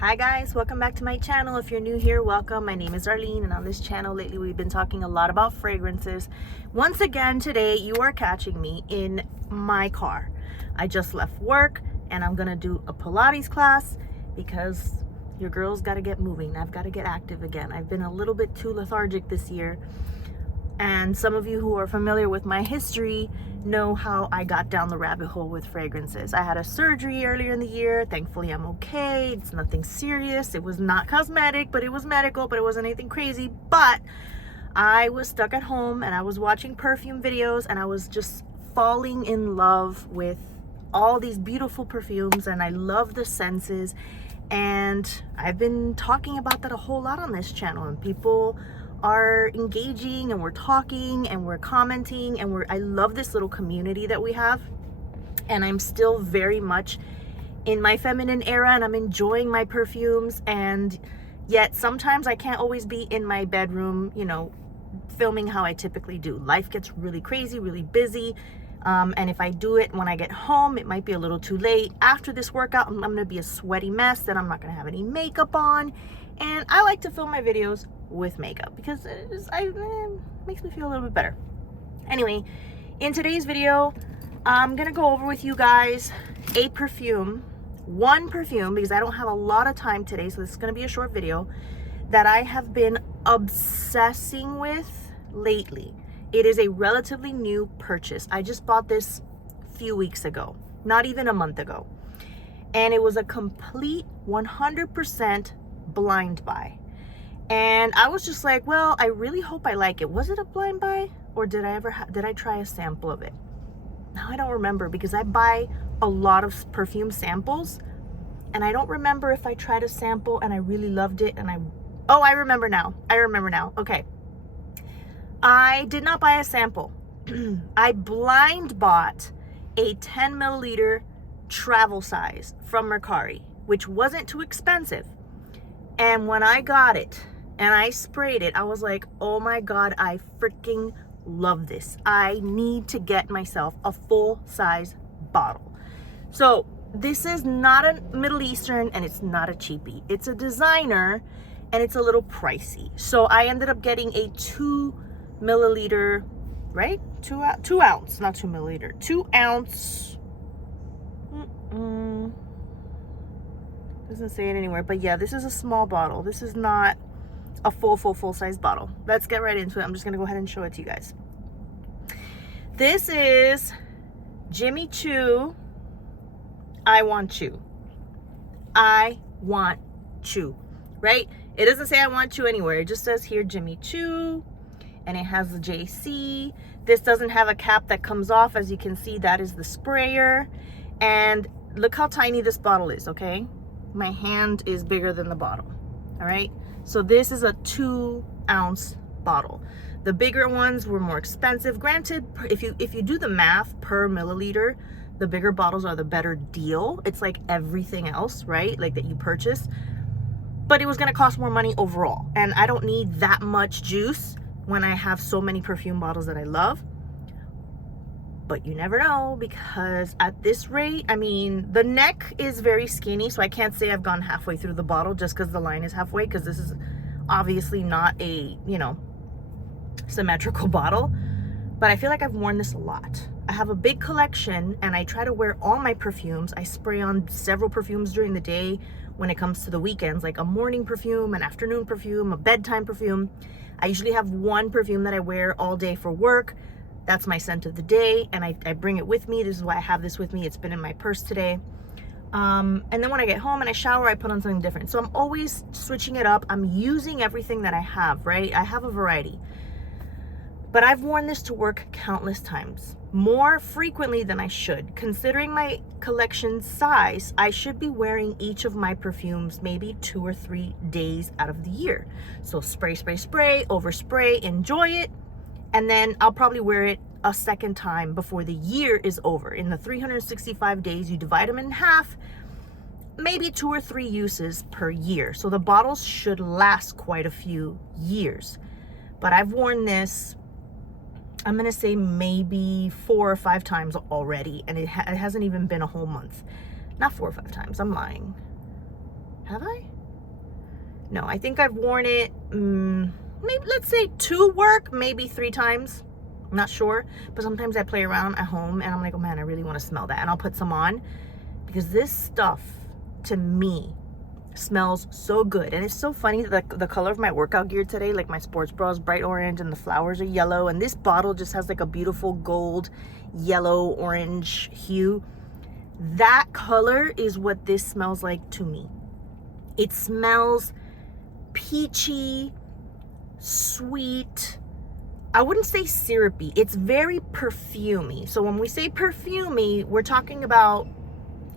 Hi guys, welcome back to my channel. If you're new here, welcome. My name is Arlene, and on this channel lately we've been talking a lot about fragrances. Once again today you are catching me in my car. I just left work and I'm gonna do a Pilates class because your girl's got to get moving. I've got to get active again. I've been a little bit too lethargic this year, and some of you who are familiar with my history know how I got down the rabbit hole with fragrances. I had a surgery earlier in the year. Thankfully, I'm okay. It's nothing serious. It was not cosmetic, but it was medical, but it wasn't anything crazy. But I was stuck at home and I was watching perfume videos and I was just falling in love with all these beautiful perfumes, and I love the senses. And I've been talking about that a whole lot on this channel, and people are engaging and we're talking and we're commenting, and I love this little community that we have. And I'm still very much in my feminine era and I'm enjoying my perfumes, and yet sometimes I can't always be in my bedroom, filming how I typically do. Life gets really crazy, really busy. And if I do it when I get home, it might be a little too late. After this workout, I'm gonna be a sweaty mess, then I'm not gonna have any makeup on. And I like to film my videos with makeup because it makes me feel a little bit better. Anyway, in today's video, I'm gonna go over with you guys one perfume, because I don't have a lot of time today, so this is gonna be a short video, that I have been obsessing with lately. It is a relatively new purchase. I just bought this a few weeks ago, not even a month ago. And it was a complete 100% blind buy. And I was just like, well, I really hope I like it. Was it a blind buy, or did I try a sample of it? Now I don't remember, because I buy a lot of perfume samples and I don't remember if I tried a sample and I really loved it and I remember now. Okay. I did not buy a sample. I blind bought a 10 milliliter travel size from Mercari, which wasn't too expensive. And when I got it and I sprayed it, I was like, oh my God, I freaking love this. I need to get myself a full size bottle. So this is not a Middle Eastern and it's not a cheapie. It's a designer and it's a little pricey. So I ended up getting a 2 milliliter, right? 2 ounce, not 2 milliliter, 2 ounce. Doesn't say it anywhere, but yeah, this is a small bottle. This is not a full size bottle. Let's get right into it. I'm just gonna go ahead and show it to you guys. This is Jimmy Choo, I Want You. I Want You, right? It doesn't say I Want You anywhere. It just says here Jimmy Choo, and it has the JC. This doesn't have a cap that comes off. As you can see, that is the sprayer. And look how tiny this bottle is, okay? My hand is bigger than the bottle, all right? So this is a 2 ounce bottle. The bigger ones were more expensive. Granted, if you do the math per milliliter, the bigger bottles are the better deal. It's like everything else, right? Like that you purchase. But it was gonna cost more money overall. And I don't need that much juice when I have so many perfume bottles that I love. But you never know, because at this rate, I mean, the neck is very skinny, so I can't say I've gone halfway through the bottle just because the line is halfway, because this is obviously not a, symmetrical bottle. But I feel like I've worn this a lot. I have a big collection and I try to wear all my perfumes. I spray on several perfumes during the day when it comes to the weekends, like a morning perfume, an afternoon perfume, a bedtime perfume. I usually have one perfume that I wear all day for work. That's my scent of the day, and I bring it with me. This is why I have this with me. It's been in my purse today. And then when I get home and I shower, I put on something different. So I'm always switching it up. I'm using everything that I have, right? I have a variety. But I've worn this to work countless times, more frequently than I should. Considering my collection size, I should be wearing each of my perfumes maybe 2 or 3 days out of the year. So spray, overspray, enjoy it. And then I'll probably wear it a second time before the year is over. In the 365 days, you divide them in half, maybe 2 or 3 uses per year. So the bottles should last quite a few years. But I've worn this, I'm gonna say maybe 4 or 5 times already, and it hasn't even been a whole month. Not 4 or 5 times, I'm lying. Have I? No, I think I've worn it, maybe, let's say 2 work, maybe 3 times. I'm not sure. But sometimes I play around at home and I'm like, oh man, I really want to smell that. And I'll put some on because this stuff, to me, smells so good. And it's so funny that the color of my workout gear today, like my sports bra is bright orange and the flowers are yellow. And this bottle just has like a beautiful gold, yellow, orange hue. That color is what this smells like to me. It smells peachy, sweet. I wouldn't say syrupy. It's very perfumey. So when we say perfumey, we're talking about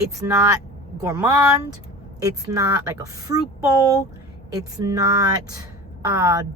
it's not gourmand. It's not like a fruit bowl. It's not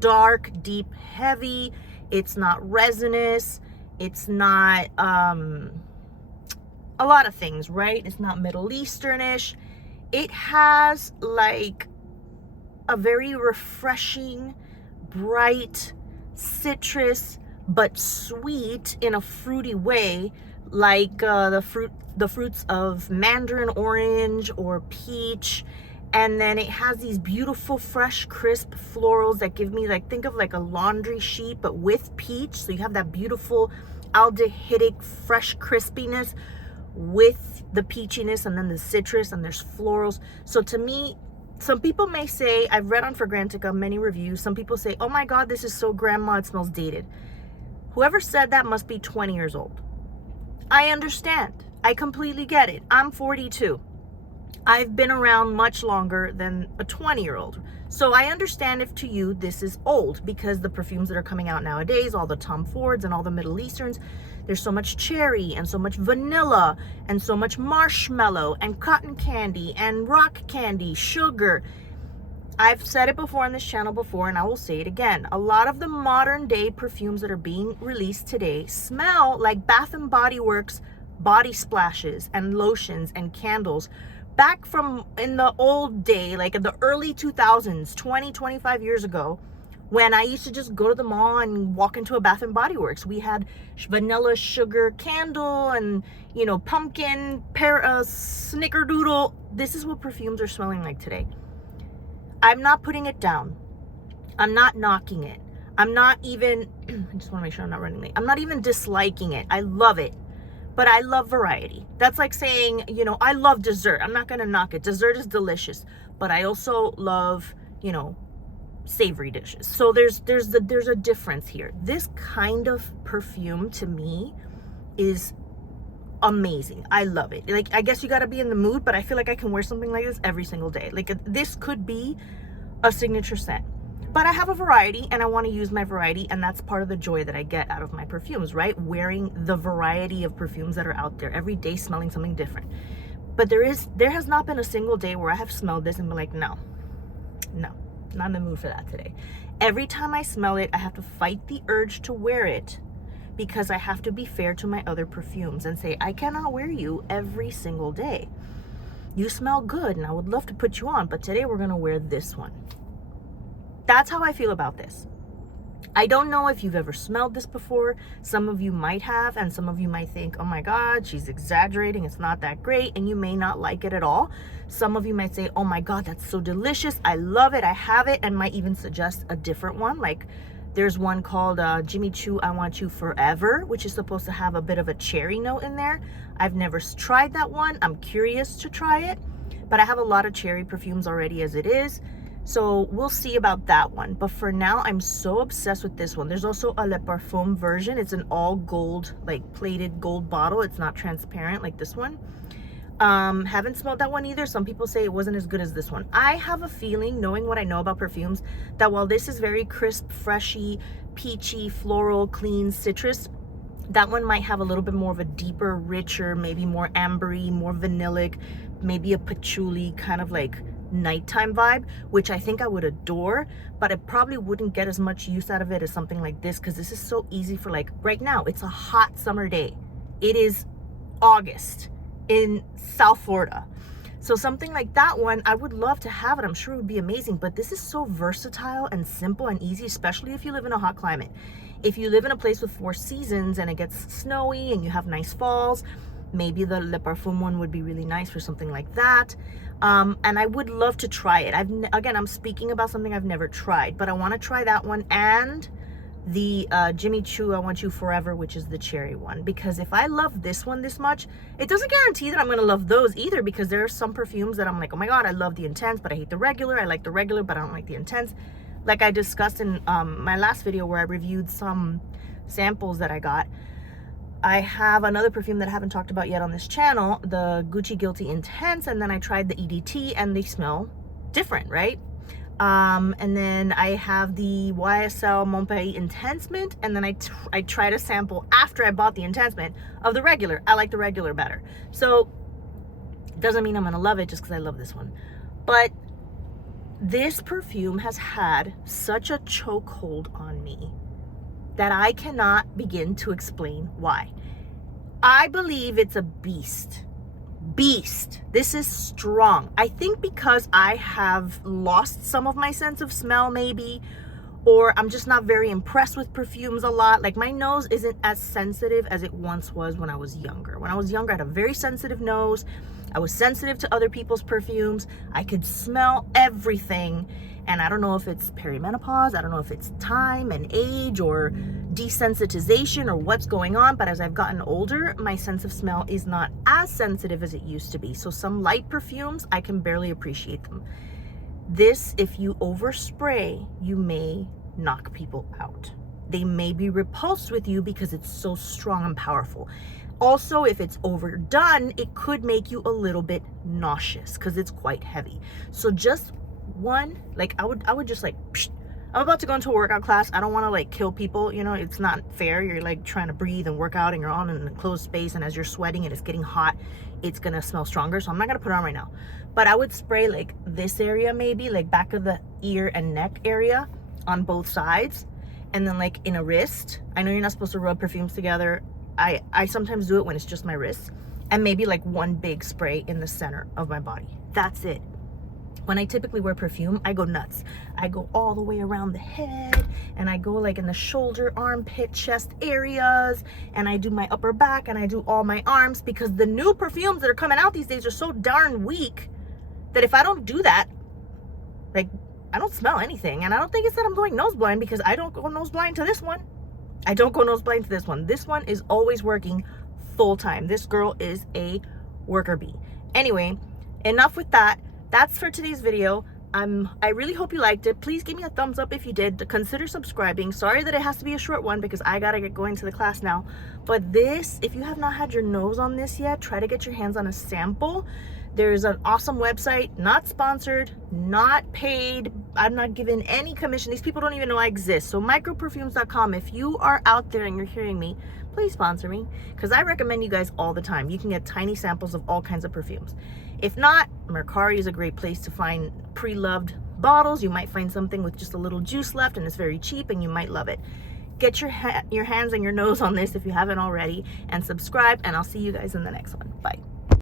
dark, deep, heavy. It's not resinous. It's not a lot of things, right? It's not Middle Easternish. It has like a very refreshing, bright citrus, but sweet in a fruity way, like the fruits of mandarin orange or peach. And then it has these beautiful, fresh, crisp florals that give me, like, think of like a laundry sheet, but with peach. So you have that beautiful aldehydic, fresh crispiness with the peachiness, and then the citrus, and there's florals. So to me, some people may say, I've read on Fragrantica many reviews, some people say, oh my God, this is so grandma, it smells dated. Whoever said that must be 20 years old. I understand. I completely get it. I'm 42. I've been around much longer than a 20-year-old. So I understand if to you this is old, because the perfumes that are coming out nowadays, all the Tom Fords and all the Middle Easterns, there's so much cherry and so much vanilla and so much marshmallow and cotton candy and rock candy, sugar. I've said it before on this channel before, and I will say it again. A lot of the modern day perfumes that are being released today smell like Bath and Body Works body splashes and lotions and candles back from in the old day, like in the early 2000s, 25 years ago, when I used to just go to the mall and walk into a Bath and Body Works. We had vanilla sugar candle and, you know, pumpkin, snickerdoodle. This is what perfumes are smelling like today. I'm not putting it down. I'm not knocking it. I'm not even, I just want to make sure I'm not running late. I'm not even disliking it. I love it. But I love variety. That's like saying, you know, I love dessert. I'm not going to knock it. Dessert is delicious. But I also love, you know, savory dishes. So there's a difference here. This kind of perfume to me is amazing. I love it. Like, I guess you got to be in the mood, but I feel like I can wear something like this every single day. Like, this could be a signature scent. But I have a variety, and I want to use my variety, and that's part of the joy that I get out of my perfumes, right? Wearing the variety of perfumes that are out there every day, smelling something different. But there has not been a single day where I have smelled this and been like, no, not in the mood for that today. Every time I smell it, I have to fight the urge to wear it, because I have to be fair to my other perfumes and say, I cannot wear you every single day. You smell good, and I would love to put you on, but today we're gonna wear this one. That's how I feel about this. I don't know if you've ever smelled this before. Some of you might have, and some of you might think, oh my God, she's exaggerating. It's not that great, and you may not like it at all. Some of you might say, oh my God, that's so delicious. I love it. I have it, and might even suggest a different one. Like, there's one called Jimmy Choo, I Want You Forever, which is supposed to have a bit of a cherry note in there. I've never tried that one. I'm curious to try it, but I have a lot of cherry perfumes already as it is. So we'll see about that one. But for now, I'm so obsessed with this one. There's also a Le Perfume version. It's an all gold, like plated gold bottle. It's not transparent like this one. Haven't smelled that one either. Some people say it wasn't as good as this one. I have a feeling, knowing what I know about perfumes, that while this is very crisp, freshy, peachy, floral, clean, citrus, that one might have a little bit more of a deeper, richer, maybe more ambery, more vanillic, maybe a patchouli kind of like nighttime vibe, which I think I would adore, but I probably wouldn't get as much use out of it as something like this, because this is so easy for, like, right now. It's a hot summer day. It is August in South Florida. So something like that one, I would love to have it. I'm sure it would be amazing, but this is so versatile and simple and easy, especially if you live in a hot climate. If you live in a place with 4 seasons and it gets snowy and you have nice falls, maybe the Le Perfume one would be really nice for something like that. And I would love to try it. Again, I'm speaking about something I've never tried, but I want to try that one and the Jimmy Choo I Want You Forever, which is the cherry one, because if I love this one this much, it doesn't guarantee that I'm gonna love those either, because there are some perfumes that I'm like, oh my god, I love the intense but I hate the regular. I like the regular but I don't like the intense, like I discussed in my last video where I reviewed some samples that I got. I have another perfume that I haven't talked about yet on this channel, the Gucci Guilty Intense, and then I tried the EDT and they smell different, right? And then I have the YSL Montpellier Intense Mint, and then I tried a sample after I bought the Intense Mint of the regular. I like the regular better. So it doesn't mean I'm gonna love it just because I love this one. But this perfume has had such a chokehold on me that I cannot begin to explain why. I believe it's a beast. This is strong. I think because I have lost some of my sense of smell maybe, or I'm just not very impressed with perfumes a lot. Like my nose isn't as sensitive as it once was when I was younger. When I was younger, I had a very sensitive nose. I was sensitive to other people's perfumes. I could smell everything. And I don't know if it's perimenopause, I don't know if it's time and age or desensitization or what's going on, but as I've gotten older, my sense of smell is not as sensitive as it used to be. So some light perfumes, I can barely appreciate them. This, if you overspray, you may knock people out. They may be repulsed with you because it's so strong and powerful. Also, if it's overdone, it could make you a little bit nauseous because it's quite heavy. So just one, like I would just like, psh, I'm about to go into a workout class. I don't want to like kill people, you know, it's not fair. You're like trying to breathe and work out and you're on in an enclosed space, and as you're sweating and it's getting hot, it's gonna smell stronger. So I'm not gonna put it on right now, but I would spray like this area, maybe like back of the ear and neck area on both sides, and then like in a wrist. I know you're not supposed to rub perfumes together. I sometimes do it when it's just my wrists, and maybe like one big spray in the center of my body. That's it. When I typically wear perfume, I go nuts. I go all the way around the head, and I go like in the shoulder, armpit, chest areas, and I do my upper back, and I do all my arms, because the new perfumes that are coming out these days are so darn weak that if I don't do that, like I don't smell anything. And I don't think it's that I'm going nose blind, because I don't go nose blind to this one. I don't go nose blind to this one. This one is always working full time. This girl is a worker bee. Anyway, enough with that. That's for today's video. I really hope you liked it. Please give me a thumbs up if you did. Consider subscribing. Sorry that it has to be a short one because I gotta get going to the class now. But this, if you have not had your nose on this yet, try to get your hands on a sample. There's an awesome website, not sponsored, not paid. I'm not given any commission. These people don't even know I exist. So microperfumes.com. If you are out there and you're hearing me, please sponsor me, because I recommend you guys all the time. You can get tiny samples of all kinds of perfumes. If not, Mercari is a great place to find pre-loved bottles. You might find something with just a little juice left and it's very cheap and you might love it. Get your hands and your nose on this if you haven't already, and subscribe, and I'll see you guys in the next one. Bye.